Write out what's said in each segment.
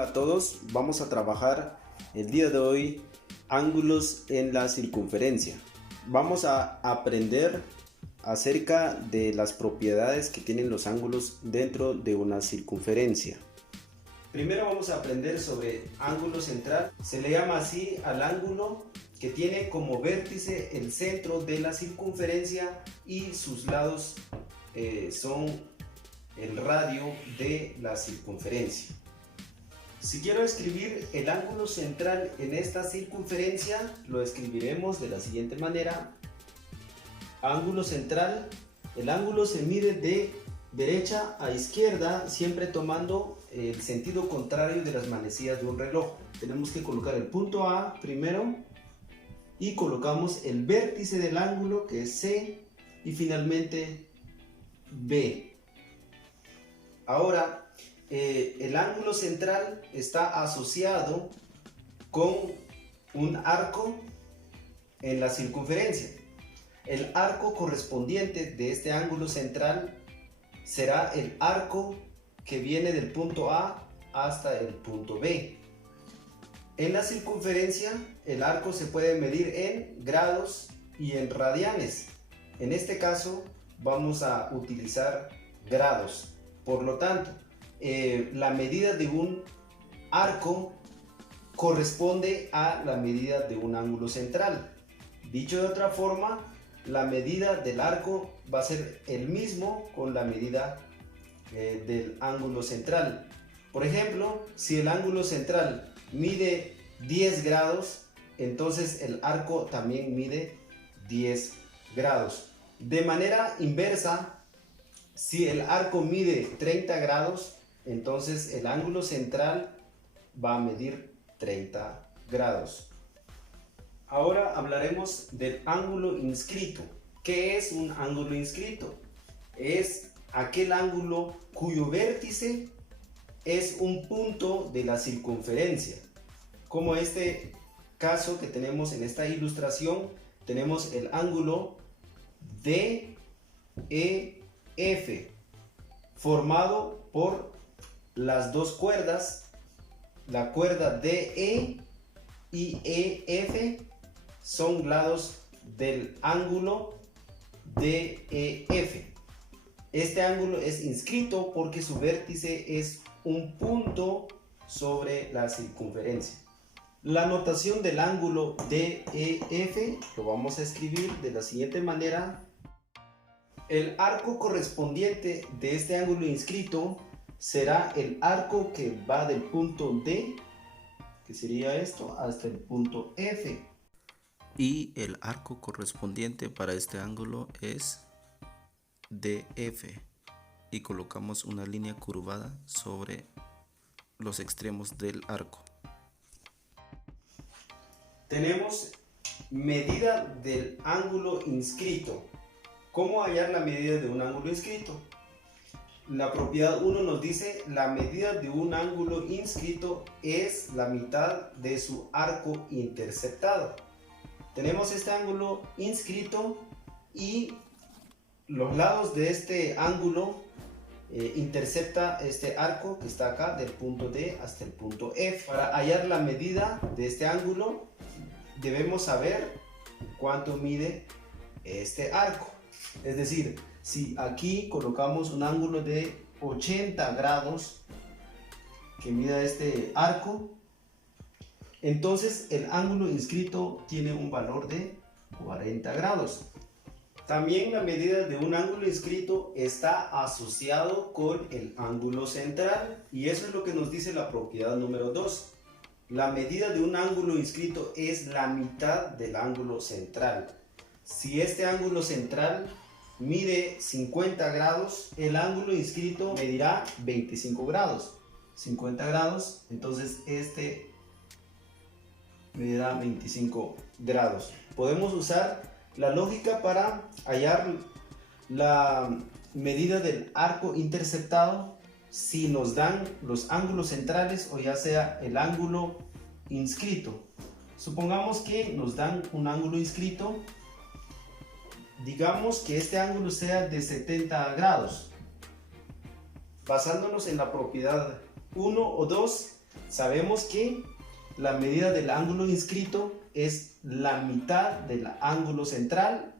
Hola a todos, vamos a trabajar el día de hoy ángulos en la circunferencia. Vamos a aprender acerca de las propiedades que tienen los ángulos dentro de una circunferencia. Primero vamos a aprender sobre ángulo central. Se le llama así al ángulo que tiene como vértice el centro de la circunferencia y sus lados son el radio de la circunferencia. Si quiero escribir el ángulo central en esta circunferencia, lo escribiremos de la siguiente manera. Ángulo central, el ángulo se mide de derecha a izquierda, siempre tomando el sentido contrario de las manecillas de un reloj. Tenemos que colocar el punto A primero y colocamos el vértice del ángulo, que es C, y finalmente B. Ahora, el ángulo central está asociado con un arco en la circunferencia. El arco correspondiente de este ángulo central será el arco que viene del punto A hasta el punto B. En la circunferencia, el arco se puede medir en grados y en radianes. En este caso, vamos a utilizar grados. Por lo tanto, la medida de un arco corresponde a la medida de un ángulo central. Dicho de otra forma, la medida del arco va a ser el mismo con la medida del ángulo central. Por ejemplo, si el ángulo central mide 10 grados, entonces el arco también mide 10 grados. De manera inversa, si el arco mide 30 grados, entonces el ángulo central va a medir 30 grados. Ahora hablaremos del ángulo inscrito. ¿Qué es un ángulo inscrito? Es aquel ángulo cuyo vértice es un punto de la circunferencia. Como este caso que tenemos en esta ilustración, tenemos el ángulo DEF, formado por las dos cuerdas, la cuerda DE y EF son lados del ángulo DEF. Este ángulo es inscrito porque su vértice es un punto sobre la circunferencia. La notación del ángulo DEF lo vamos a escribir de la siguiente manera. El arco correspondiente de este ángulo inscrito será el arco que va del punto D, que sería esto, hasta el punto F. Y el arco correspondiente para este ángulo es DF. Y colocamos una línea curvada sobre los extremos del arco. Tenemos medida del ángulo inscrito. ¿Cómo hallar la medida de un ángulo inscrito? La propiedad 1 nos dice la medida de un ángulo inscrito es la mitad de su arco interceptado. Tenemos este ángulo inscrito y los lados de este ángulo intercepta este arco que está acá del punto D hasta el punto F. Para hallar la medida de este ángulo debemos saber cuánto mide este arco. Es decir, si aquí colocamos un ángulo de 80 grados que mida este arco, entonces el ángulo inscrito tiene un valor de 40 grados. También la medida de un ángulo inscrito está asociado con el ángulo central, y eso es lo que nos dice la propiedad número 2. La medida de un ángulo inscrito es la mitad del ángulo central. Si este ángulo central mide 50 grados, el ángulo inscrito medirá 25 grados. 50 grados, entonces este medirá 25 grados. Podemos usar la lógica para hallar la medida del arco interceptado si nos dan los ángulos centrales o ya sea el ángulo inscrito. Supongamos que nos dan un ángulo inscrito. Digamos que este ángulo sea de 70 grados. Basándonos en la propiedad 1 o 2, Sabemos que la medida del ángulo inscrito es la mitad del ángulo central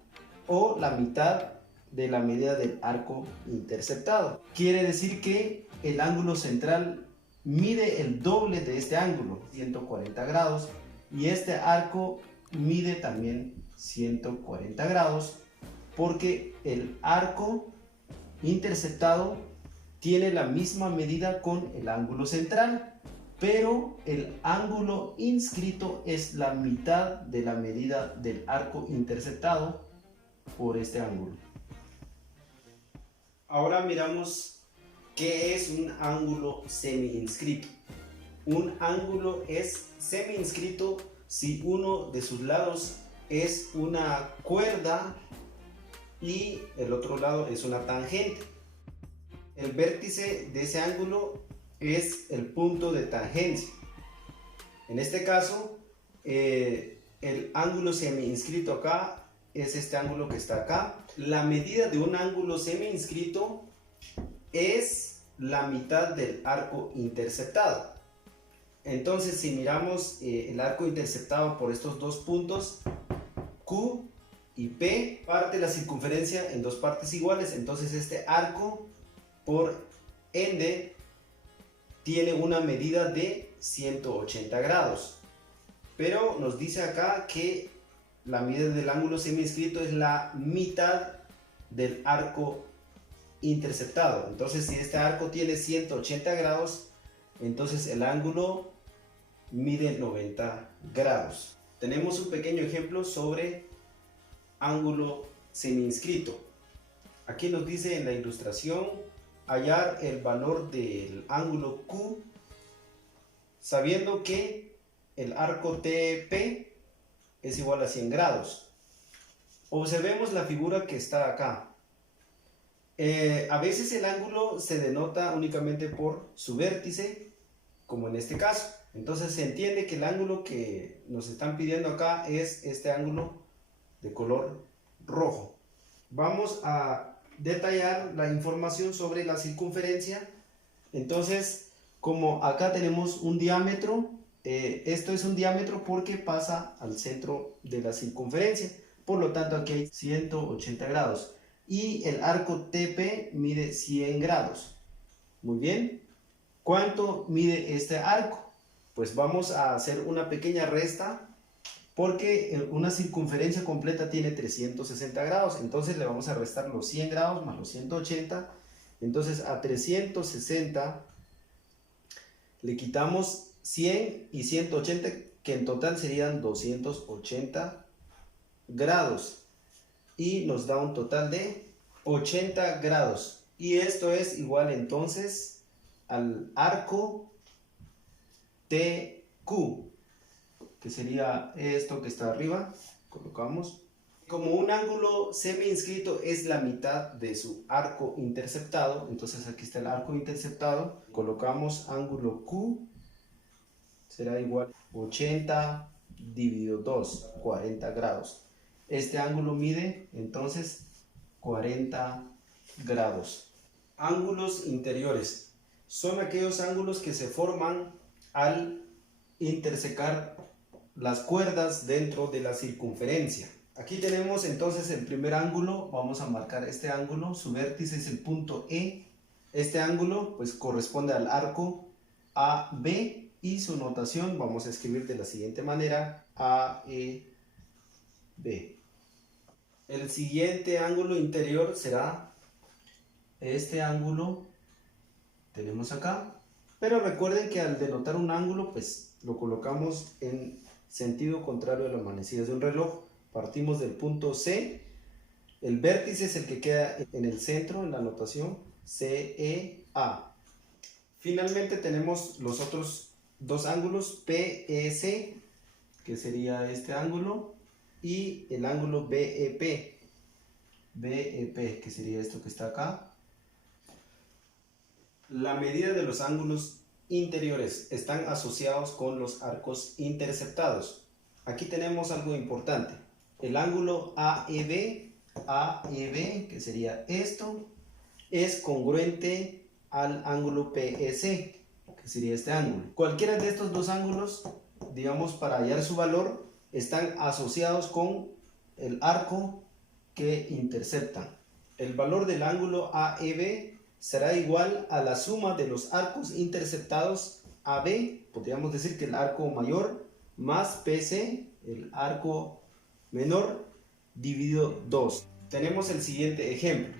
o la mitad de la medida del arco interceptado. Quiere decir que el ángulo central mide el doble de este ángulo, 140 grados, y este arco mide también 140 grados, porque el arco interceptado tiene la misma medida con el ángulo central, pero el ángulo inscrito es la mitad de la medida del arco interceptado por este ángulo. Ahora miramos qué es un ángulo semi-inscrito. Un ángulo es semi-inscrito si uno de sus lados es una cuerda y el otro lado es una tangente. El vértice de ese ángulo es el punto de tangencia. En este caso, el ángulo semi-inscrito acá es este ángulo que está acá. La medida de un ángulo semi-inscrito es la mitad del arco interceptado. Entonces, si miramos el arco interceptado por estos dos puntos, Q y P, parte la circunferencia en dos partes iguales. Entonces, este arco por ende tiene una medida de 180 grados. Pero nos dice acá que la medida del ángulo semi-inscrito es la mitad del arco interceptado. Entonces, si este arco tiene 180 grados, entonces el ángulo mide 90 grados. Tenemos un pequeño ejemplo sobre ángulo semi-inscrito. Aquí nos dice en la ilustración hallar el valor del ángulo Q sabiendo que el arco TP es igual a 100 grados. Observemos la figura que está acá. A veces el ángulo se denota únicamente por su vértice, como en este caso. Entonces se entiende que el ángulo que nos están pidiendo acá es este ángulo de color rojo. Vamos a detallar la información sobre la circunferencia. Entonces, como acá tenemos un diámetro, esto es un diámetro porque pasa al centro de la circunferencia. Por lo tanto, aquí hay 180 grados. Y el arco TP mide 100 grados. Muy bien. ¿Cuánto mide este arco? Pues vamos a hacer una pequeña resta porque una circunferencia completa tiene 360 grados. Entonces le vamos a restar los 100 grados más los 180. Entonces a 360 le quitamos 100 y 180, que en total serían 280 grados. Y nos da un total de 80 grados. Y esto es igual entonces al arco TQ, que sería esto que está arriba. Colocamos. Como un ángulo semi-inscrito es la mitad de su arco interceptado, entonces aquí está el arco interceptado. Colocamos ángulo Q, será igual a 80 dividido 2, 40 grados. Este ángulo mide entonces 40 grados. Ángulos interiores son aquellos ángulos que se forman al intersecar las cuerdas dentro de la circunferencia. Aquí tenemos entonces el primer ángulo. Vamos a marcar este ángulo, su vértice es el punto E. Este ángulo pues corresponde al arco AB y su notación vamos a escribir de la siguiente manera: AEB. El siguiente ángulo interior será este ángulo, tenemos acá, pero recuerden que al denotar un ángulo pues lo colocamos en sentido contrario a las manecillas de un reloj. Partimos del punto C, el vértice es el que queda en el centro en la notación CEA. Finalmente tenemos los otros dos ángulos, PEC, que sería este ángulo, y el ángulo BEP, que sería esto que está acá. La medida de los ángulos interiores están asociados con los arcos interceptados. Aquí tenemos algo importante. El ángulo AEB, que sería esto, es congruente al ángulo PEC, que sería este ángulo. Cualquiera de estos dos ángulos, digamos, para hallar su valor, están asociados con el arco que interceptan. El valor del ángulo AEB será igual a la suma de los arcos interceptados AB, podríamos decir que el arco mayor, más PC, el arco menor, dividido 2. Tenemos el siguiente ejemplo.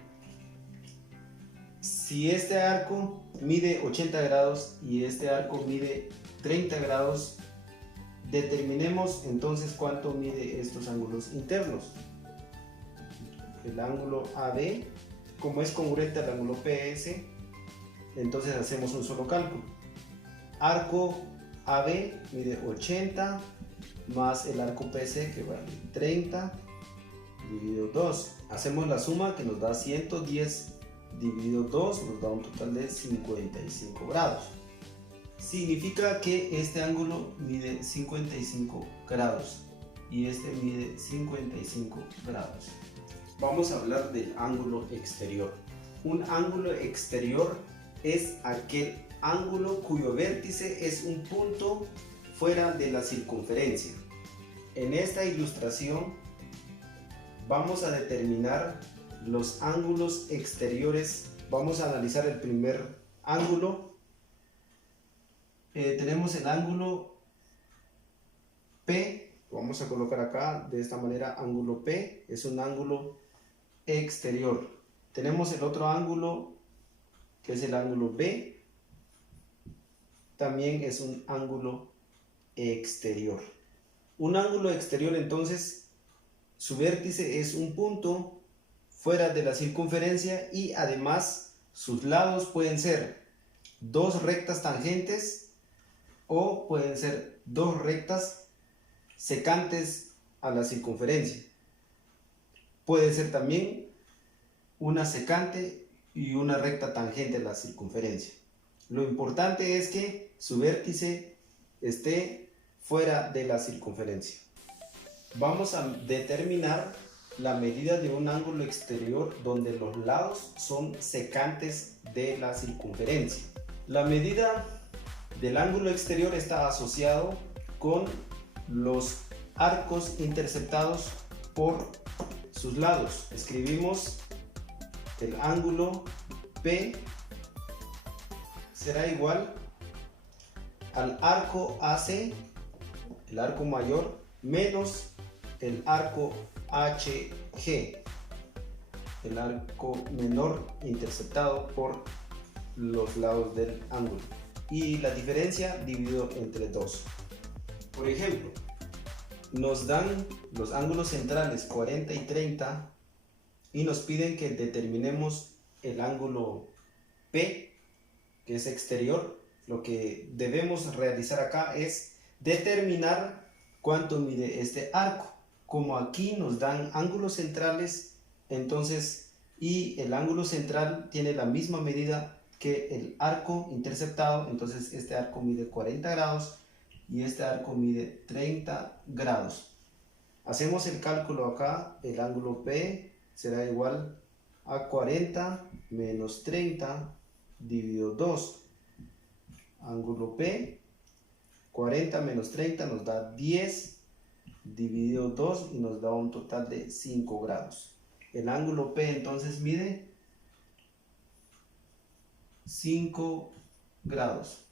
Si este arco mide 80 grados y este arco mide 30 grados, determinemos entonces cuánto mide estos ángulos internos. El ángulo AB, como es congruente al ángulo PS, entonces hacemos un solo cálculo. Arco AB mide 80 más el arco PC, que vale 30 dividido 2. Hacemos la suma que nos da 110 dividido 2, nos da un total de 55 grados. Significa que este ángulo mide 55 grados y este mide 55 grados. Vamos a hablar del ángulo exterior. Un ángulo exterior es aquel ángulo cuyo vértice es un punto fuera de la circunferencia. En esta ilustración vamos a determinar los ángulos exteriores. Vamos a analizar el primer ángulo. Tenemos el ángulo P, vamos a colocar acá de esta manera. Ángulo P es un ángulo exterior. Tenemos el otro ángulo que es el ángulo B, también es un ángulo exterior. Un ángulo exterior, entonces, su vértice es un punto fuera de la circunferencia y además sus lados pueden ser dos rectas tangentes o pueden ser dos rectas secantes a la circunferencia. Puede ser también una secante y una recta tangente a la circunferencia. Lo importante es que su vértice esté fuera de la circunferencia. Vamos a determinar la medida de un ángulo exterior donde los lados son secantes de la circunferencia. La medida del ángulo exterior está asociado con los arcos interceptados por sus lados. Escribimos el ángulo P será igual al arco AC, el arco mayor, menos el arco HG, el arco menor interceptado por los lados del ángulo, y la diferencia dividido entre 2. Por ejemplo, nos dan los ángulos centrales 40 y 30 y nos piden que determinemos el ángulo P, que es exterior. Lo que debemos realizar acá es determinar cuánto mide este arco. Como aquí nos dan ángulos centrales, entonces, y el ángulo central tiene la misma medida que el arco interceptado, entonces este arco mide 40 grados y este arco mide 30 grados. Hacemos el cálculo acá. El ángulo P será igual a 40 menos 30 dividido 2. Ángulo P, 40 menos 30 nos da 10 dividido 2 y nos da un total de 5 grados. El ángulo P entonces mide 5 grados.